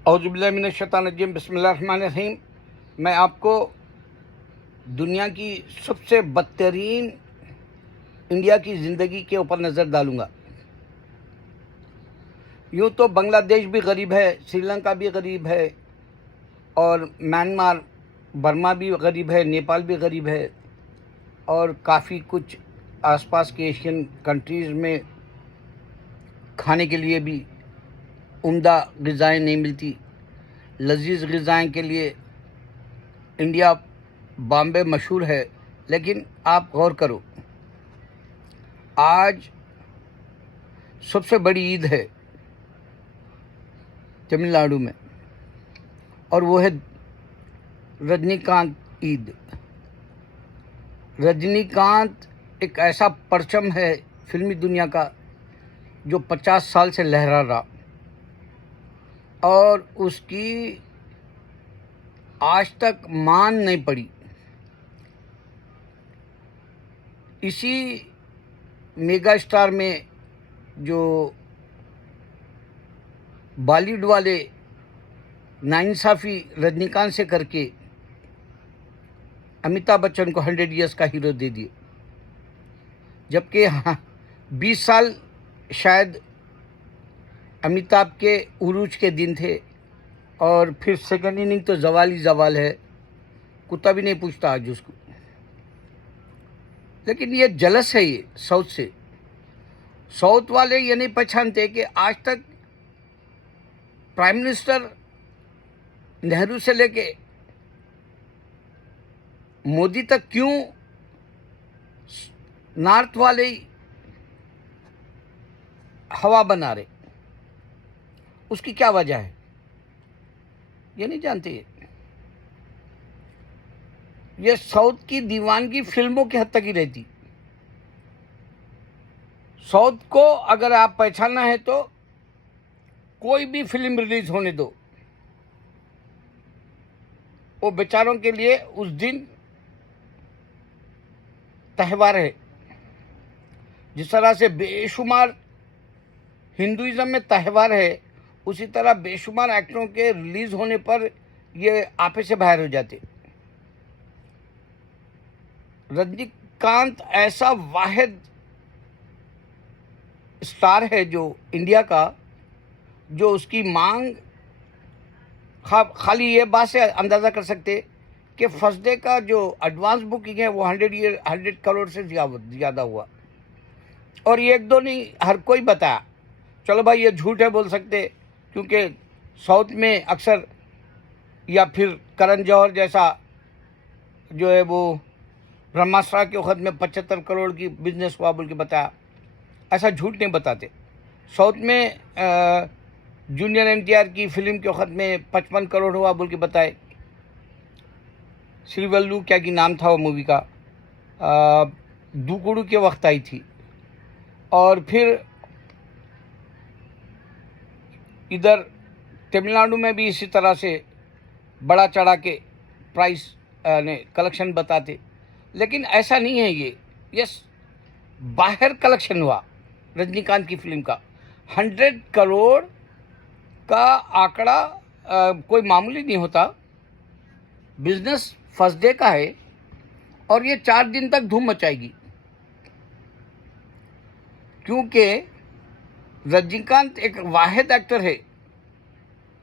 औज़ुबिल्लाहिमिनश्शैतानिर्रजीम बिस्मिल्लाहिर्रहमानिर्रहीम। मैं आपको दुनिया की सबसे बदतरीन इंडिया की ज़िंदगी के ऊपर नज़र डालूँगा। यूँ तो बांग्लादेश भी गरीब है, श्रीलंका भी गरीब है, और म्यांमार बर्मा भी गरीब है, नेपाल भी गरीब है, और काफ़ी कुछ आसपास के एशियन कंट्रीज़ में खाने के लिए भी उम्दा ग़िज़ाएँ नहीं मिलती। लज़ीज़ ग़िज़ाएँ के लिए इंडिया बॉम्बे मशहूर है, लेकिन आप गौर करो, आज सबसे बड़ी ईद है तमिलनाडु में, और वो है रजनीकांत ईद। रजनीकांत एक ऐसा परचम है फिल्मी दुनिया का जो 50 साल से लहरा रहा, और उसकी आज तक मान नहीं पड़ी। इसी मेगा स्टार में जो बॉलीवुड वाले नाइंसाफ़ी रजनीकांत से करके अमिताभ बच्चन को 100 ईयर्स का हीरो दे दिए, जबकि 20 साल शायद अमिताभ के उरूज के दिन थे, और फिर सेकंड इनिंग तो जवाल ही जवाल है, कुत्ता भी नहीं पूछता आज उसको। लेकिन ये जलस है ये साउथ से। साउथ वाले ये नहीं पहचानते कि आज तक प्राइम मिनिस्टर नेहरू से लेके मोदी तक क्यों नॉर्थ वाले ही हवा बना रहे, उसकी क्या वजह है ये नहीं जानते। ये साउथ की दीवानगी फिल्मों की हद तक ही रहती। साउथ को अगर आप पहचानना है तो कोई भी फिल्म रिलीज होने दो, वो बेचारों के लिए उस दिन त्यौहार है। जिस तरह से बेशुमार हिंदुइज्म में त्यौहार है, उसी तरह बेशुमार एक्टरों के रिलीज होने पर ये आपे से बाहर हो जाते। रजनीकांत ऐसा वाहिद स्टार है जो इंडिया का, जो उसकी मांग खाली ये बात से अंदाज़ा कर सकते कि फर्स्ट डे का जो एडवांस बुकिंग है वो 100 करोड़ से ज़्यादा हुआ, और ये एक दो नहीं, हर कोई बताया। चलो भाई ये झूठ है बोल सकते, क्योंकि साउथ में अक्सर, या फिर करण जौहर जैसा जो है वो ब्रह्मास्त्र के वक्त में 75 करोड़ की बिजनेस हुआ बोल के बताया। ऐसा झूठ नहीं बताते। साउथ में जूनियर एनटीआर की फिल्म के वक्त में 55 करोड़ हुआ बोल के बताए। श्रीवल्लू क्या की नाम था वो मूवी का, दूकुड़ू के वक्त आई थी। और फिर इधर तमिलनाडु में भी इसी तरह से बड़ा चढ़ा के प्राइस ने कलेक्शन बताते, लेकिन ऐसा नहीं है। ये बाहर कलेक्शन हुआ रजनीकांत की फिल्म का। 100 करोड़ का आंकड़ा कोई मामूली नहीं होता। बिजनेस फर्स्ट डे का है, और ये 4 दिन तक धूम मचाएगी, क्योंकि रजनीकांत एक वाहिद एक्टर है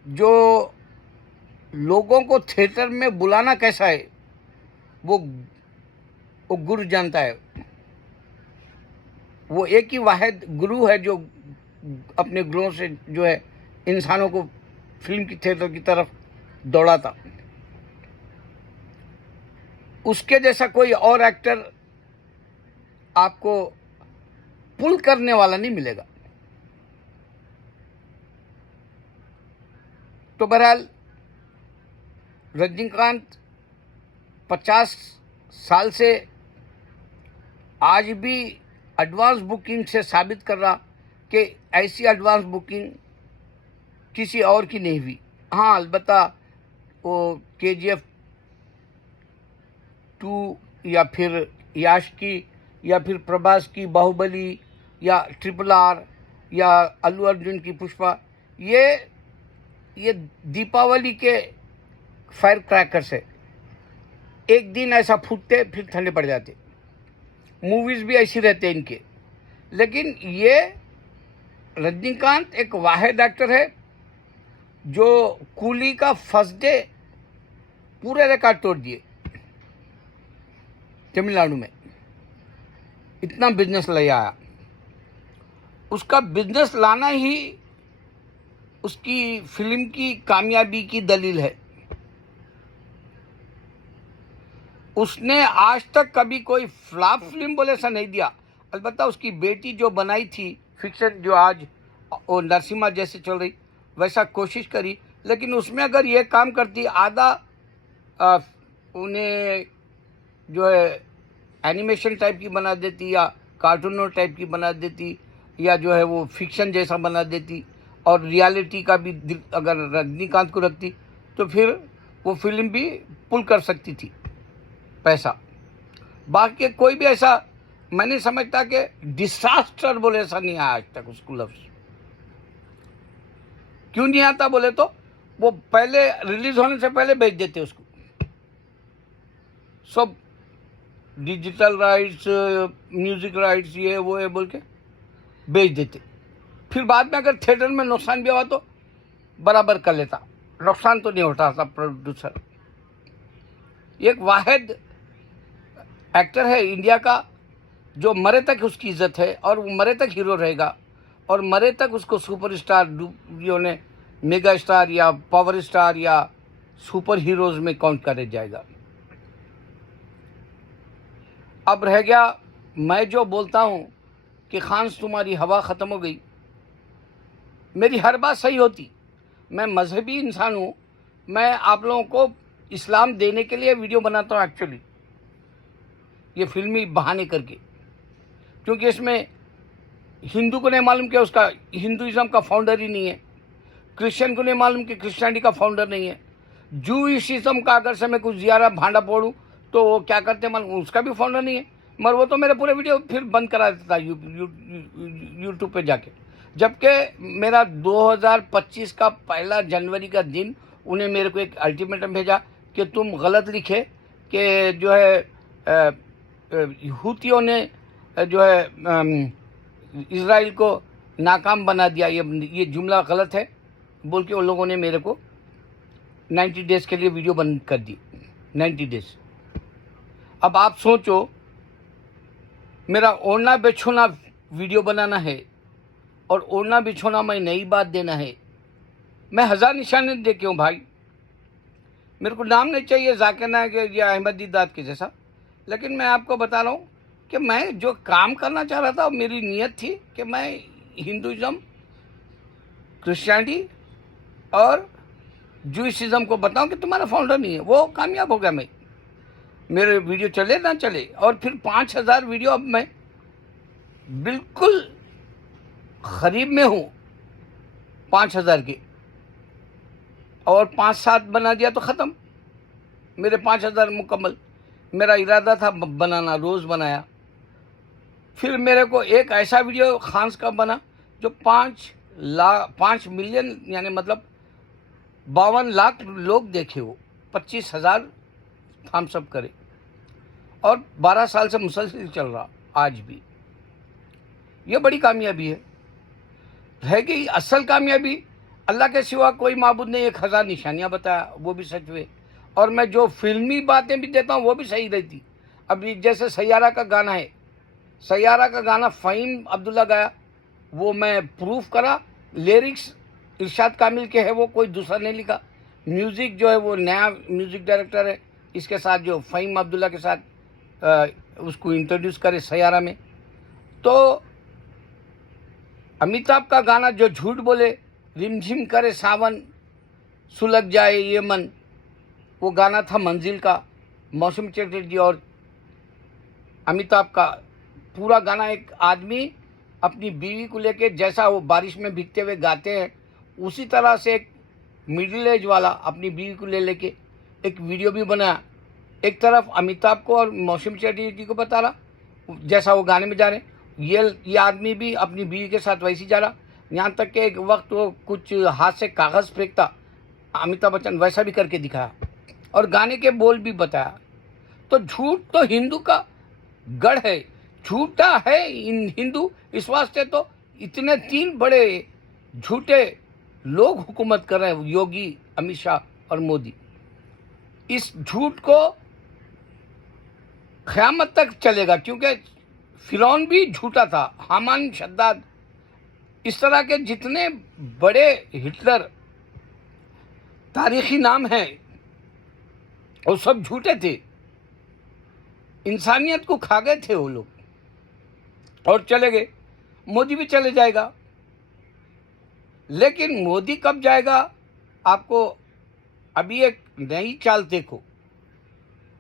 जो लोगों को थिएटर में बुलाना कैसा है वो गुरु जानता है। वो एक ही वाहिद गुरु है जो अपने गुरुओं से जो है इंसानों को फिल्म की थिएटर की तरफ दौड़ाता। उसके जैसा कोई और एक्टर आपको पुल करने वाला नहीं मिलेगा। तो बहरहाल रजनीकांत 50 साल से आज भी एडवांस बुकिंग से साबित कर रहा कि ऐसी एडवांस बुकिंग किसी और की नहीं हुई। हाँ, अलबत्ता वो KGF 2 या फिर याश की, या फिर प्रभास की बाहुबली, या RRR, या अल्लू अर्जुन की पुष्पा, ये ये दीपावली के फायर क्रैकर से एक दिन ऐसा फूटते फिर ठंडे पड़ जाते। मूवीज़ भी ऐसी रहते हैं इनके। लेकिन ये रजनीकांत एक वाहिद एक्टर है जो कूली का फर्स्ट डे पूरे रिकॉर्ड तोड़ दिए तमिलनाडु में। इतना बिजनेस ले आया। उसका बिजनेस लाना ही उसकी फिल्म की कामयाबी की दलील है। उसने आज तक कभी कोई फ्लॉप फिल्म बोले ऐसा नहीं दिया। अलबत्ता उसकी बेटी जो बनाई थी फिक्शन, जो आज वो नरसिम्हा जैसे चल रही, वैसा कोशिश करी। लेकिन उसमें अगर ये काम करती, आधा उन्हें जो है एनिमेशन टाइप की बना देती या कार्टून टाइप की बना देती, या जो है वो फिक्शन जैसा बना देती, और रियलिटी का भी अगर रजनीकांत को रखती, तो फिर वो फिल्म भी पुल कर सकती थी पैसा। बाकी कोई भी ऐसा मैं नहीं समझता कि डिसास्टर बोले ऐसा नहीं आया आज तक उसको लफ्ज। क्यों नहीं आता बोले तो वो पहले रिलीज होने से पहले बेच देते उसको, सब डिजिटल राइट्स, म्यूजिक राइट्स, ये वो ये बोल के बेच देते। फिर बाद में अगर थिएटर में नुकसान भी हुआ तो बराबर कर लेता, नुकसान तो नहीं उठाता प्रोड्यूसर। एक वाहिद एक्टर है इंडिया का जो मरे तक उसकी इज्जत है, और वो मरे तक हीरो रहेगा, और मरे तक उसको सुपरस्टार ने मेगा स्टार या पावर स्टार या सुपर हीरोज में काउंट करे जाएगा। अब रह गया मैं जो बोलता हूँ कि खान्स तुम्हारी हवा ख़त्म हो गई, मेरी हर बात सही होती। मैं मजहबी इंसान हूँ, मैं आप लोगों को इस्लाम देने के लिए वीडियो बनाता हूँ एक्चुअली, ये फिल्मी बहाने करके, क्योंकि इसमें हिंदू को नहीं मालूम कि उसका हिंदुइज्म का फाउंडर ही नहीं है, क्रिश्चियन को नहीं मालूम कि क्रिश्चियनिटी का फाउंडर नहीं है, जूइशिज्म का अगर से मैं कुछ ज़्यादा भांडा फोड़ूँ तो वो क्या करते मालूम, उसका भी फाउंडर नहीं है। मगर वो तो मेरे पूरे वीडियो फिर बंद करा देता यूट्यूब पे जाके। जबकि मेरा 2025 का 1 जनवरी का दिन उन्हें मेरे को एक अल्टीमेटम भेजा कि तुम गलत लिखे कि जो है हुतियों ने जो है इज़राइल को नाकाम बना दिया, ये जुमला गलत है बोल के उन लोगों ने मेरे को 90 डेज़ के लिए वीडियो बंद कर दी। 90 डेज़। अब आप सोचो, मेरा ओढ़ना बिछोना वीडियो बनाना है, और ओढ़ना बिछोना में नई बात देना है। मैं 1000 निशाने देखे हूँ भाई, मेरे को नाम नहीं चाहिए जाकिर नायक या अहमद दीदात के जैसा, लेकिन मैं आपको बता रहा हूँ कि मैं जो काम करना चाह रहा था, मेरी नीयत थी कि मैं हिंदुइज्म, क्रिश्चियनिटी और जूइशिज्म को बताऊं कि तुम्हारा फाउंडर नहीं है। वो कामयाब हो गया। मैं मेरे वीडियो चले ना चले, और फिर 5000 वीडियो अब मैं बिल्कुल करीब में हूँ 5000 के, और 5-7 बना दिया तो ख़त्म, मेरे 5000 मुकम्मल। मेरा इरादा था बनाना, रोज़ बनाया। फिर मेरे को एक ऐसा वीडियो खान्स का बना जो 5 मिलियन यानी मतलब 52 लाख लोग देखे, वो 25,000 थम्स अप करे, और 12 साल से मुसलसल चल रहा आज भी। ये बड़ी कामयाबी है। रह गई असल कामयाबी, अल्लाह के सिवा कोई माबूद नहीं, 1000 निशानियाँ बताया, वो भी सच हुए, और मैं जो फिल्मी बातें भी देता हूँ वो भी सही रहती। अभी जैसे सैयारा का गाना है, सैयारा का गाना फ़हीम अब्दुल्ला गाया, वो मैं प्रूफ करा, लिरिक्स इरशाद कामिल के है, वो कोई दूसरा नहीं लिखा। म्यूज़िक जो है वो नया म्यूज़िक डायरेक्टर है, इसके साथ जो फ़हीम अब्दुल्ला के साथ उसको इंट्रोड्यूस करे सैयारा में। तो अमिताभ का गाना जो झूठ बोले, रिमझिम करे सावन सुलग जाए ये मन, वो गाना था मंजिल का, मौसम चटर्जी और अमिताभ का। पूरा गाना एक आदमी अपनी बीवी को लेके जैसा वो बारिश में भीगते हुए गाते हैं, उसी तरह से एक मिडिल एज वाला अपनी बीवी को लेके एक वीडियो भी बनाया। एक तरफ अमिताभ को और मौसम चटर्जी को बता रहा जैसा वो गाने में जा रहे, ये आदमी भी अपनी बीवी के साथ वैसे ही जा रहा। यहाँ तक कि एक वक्त वो कुछ हाथ से कागज़ फेंकता अमिताभ बच्चन वैसा भी करके दिखाया और गाने के बोल भी बताया। तो झूठ तो हिंदू का गढ़ है, झूठा है इन हिंदू, इस वास्ते तो इतने 3 बड़े झूठे लोग हुकूमत कर रहे हैं, योगी, अमित शाह और मोदी। इस झूठ को क़यामत तक चलेगा, क्योंकि फिरौन भी झूठा था, हामान, शद्दाद, इस तरह के जितने बड़े हिटलर तारीखी नाम हैं वो सब झूठे थे, इंसानियत को खा गए थे वो लोग और चले गए। मोदी भी चले जाएगा, लेकिन मोदी कब जाएगा? आपको अभी एक नई चाल देखो,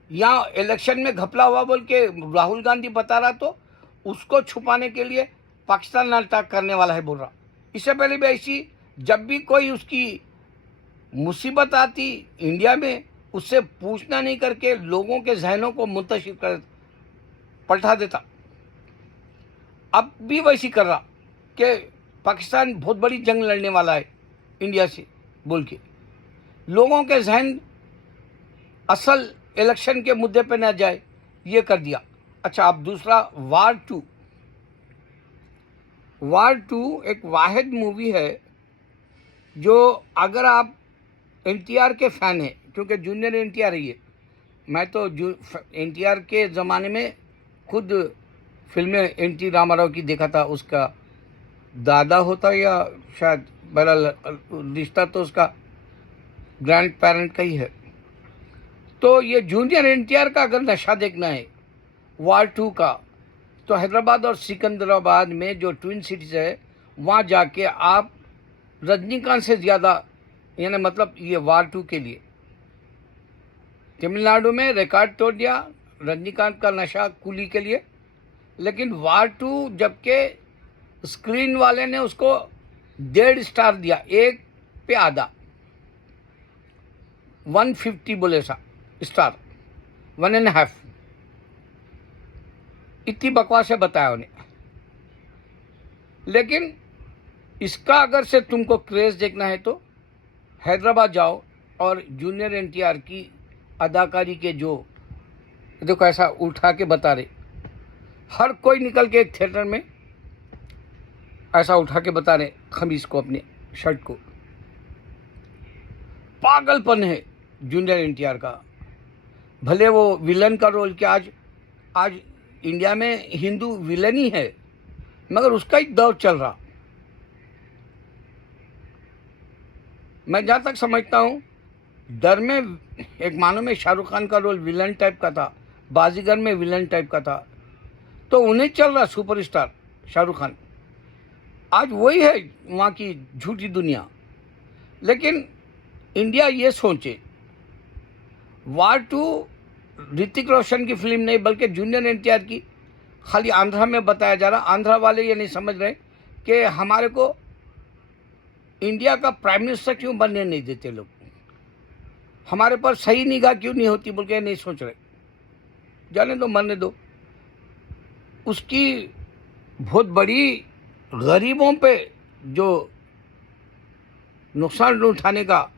यहाँ इलेक्शन में घपला हुआ बोल के राहुल गांधी बता रहा, तो उसको छुपाने के लिए पाकिस्तान अटैक करने वाला है बोल रहा। इससे पहले भी ऐसी जब भी कोई उसकी मुसीबत आती इंडिया में, उससे पूछना नहीं करके लोगों के जहनों को मुंतशिर कर पलटा देता। अब भी वैसी कर रहा कि पाकिस्तान बहुत बड़ी जंग लड़ने वाला है इंडिया से बोल के, लोगों के जहन असल इलेक्शन के मुद्दे पे ना जाए, ये कर दिया। अच्छा, अब दूसरा वार टू एक वाहिद मूवी है जो, अगर आप एनटीआर के फ़ैन हैं, क्योंकि जूनियर एनटीआर ही है, मैं तो एनटीआर के ज़माने में खुद फिल्में एनटी रामाराव की देखा था, उसका दादा होता या शायद बहरहाल रिश्ता तो उसका ग्रैंड पेरेंट का ही है। तो ये जूनियर एनटीआर का अगर नशा देखना है वार 2 का, तो हैदराबाद और सिकंदराबाद में जो ट्विन सिटीज़ है, वहाँ जाके आप रजनीकांत से ज़्यादा, यानी मतलब ये वार 2 के लिए तमिलनाडु में रिकॉर्ड तोड़ दिया रजनीकांत का नशा कूली के लिए। लेकिन वार 2 जबकि स्क्रीन वाले ने उसको 1.5 स्टार दिया, 1 पे आधा, 150 बोले सा स्टार, 1.5, इतनी बकवास है बताया उन्हें। लेकिन इसका अगर से तुमको क्रेज देखना है तो हैदराबाद जाओ और जूनियर एनटीआर की अदाकारी के जो देखो ऐसा उठा के बता रहे, हर कोई निकल के एक थिएटर में ऐसा उठा के बता रहे खमीस को, अपने शर्ट को। पागलपन है जूनियर एनटीआर का। भले वो विलन का रोल, क्या आज इंडिया में हिंदू विलन ही है, मगर उसका ही दौर चल रहा। मैं जहाँ तक समझता हूँ, डर में एक मानो में शाहरुख खान का रोल विलन टाइप का था, बाजीगर में विलन टाइप का था, तो उन्हें चल रहा सुपरस्टार शाहरुख खान। आज वही है वहाँ की झूठी दुनिया। लेकिन इंडिया ये सोचे, वार 2 ऋतिक रोशन की फिल्म नहीं बल्कि जूनियर एनटीआर की, खाली आंध्रा में बताया जा रहा। आंध्रा वाले ये नहीं समझ रहे कि हमारे को इंडिया का प्राइम मिनिस्टर क्यों बनने नहीं देते लोग, हमारे पर सही निगाह क्यों नहीं होती बोल के नहीं सोच रहे। जाने दो, मरने दो। उसकी बहुत बड़ी गरीबों पे जो नुकसान उठाने का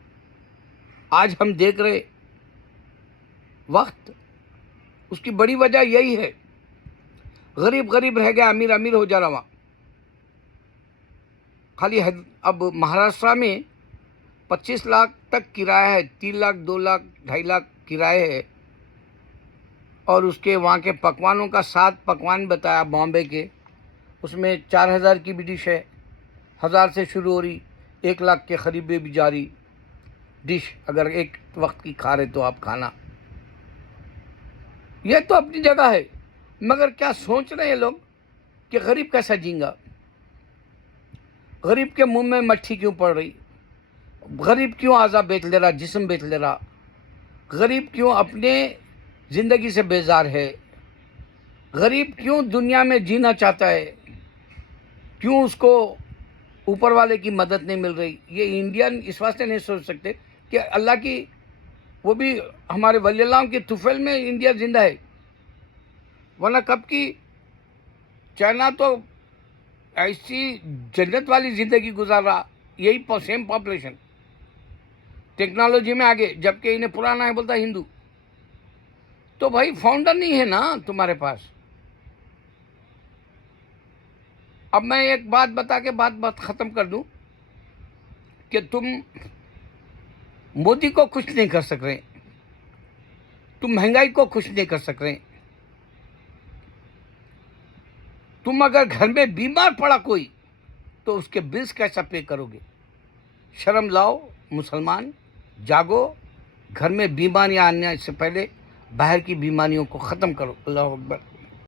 आज हम देख रहे वक्त, उसकी बड़ी वजह यही है। गरीब गरीब रह गया, अमीर अमीर हो जा रहा वहाँ। खाली अब महाराष्ट्र में 25 लाख तक किराया है, 3 लाख, 2 लाख, 2.5 लाख किराए है। और उसके वहाँ के पकवानों का 7 पकवान बताया बॉम्बे के, उसमें 4000 की भी डिश है, 1000 से शुरू हो रही, 1 लाख के करीब भी जा रही डिश, अगर एक वक्त की खा रहे तो आप खाना। यह तो अपनी जगह है, मगर क्या सोच रहे हैं लोग कि गरीब कैसा जीएगा, गरीब के मुंह में मट्ठी क्यों पड़ रही, गरीब क्यों आज़ा बेच ले रहा, जिस्म बेच ले रहा, गरीब क्यों अपने ज़िंदगी से बेजार है, गरीब क्यों दुनिया में जीना चाहता है, क्यों उसको ऊपर वाले की मदद नहीं मिल रही। ये इंडियन इस वास्ते नहीं सोच सकते कि अल्लाह की, वो भी हमारे वली अल्लाह की तुफैल में इंडिया जिंदा है, वरना कब की। चाइना तो ऐसी जन्नत वाली ज़िंदगी गुजार रहा, यही सेम पॉपुलेशन। टेक्नोलॉजी में आगे, जबकि इन्हें पुराना है बोलता हिंदू। तो भाई फाउंडर नहीं है ना तुम्हारे पास। अब मैं एक बात बता के बात खत्म कर दूं कि तुम मोदी को खुश नहीं कर सक रहे, तुम महंगाई को खुश नहीं कर सक रहे। तुम अगर घर में बीमार पड़ा कोई तो उसके बिल्स कैसा पे करोगे? शर्म लाओ मुसलमान, जागो। घर में बीमारियां आने से पहले बाहर की बीमारियों को ख़त्म करो। अल्लाह अकबर।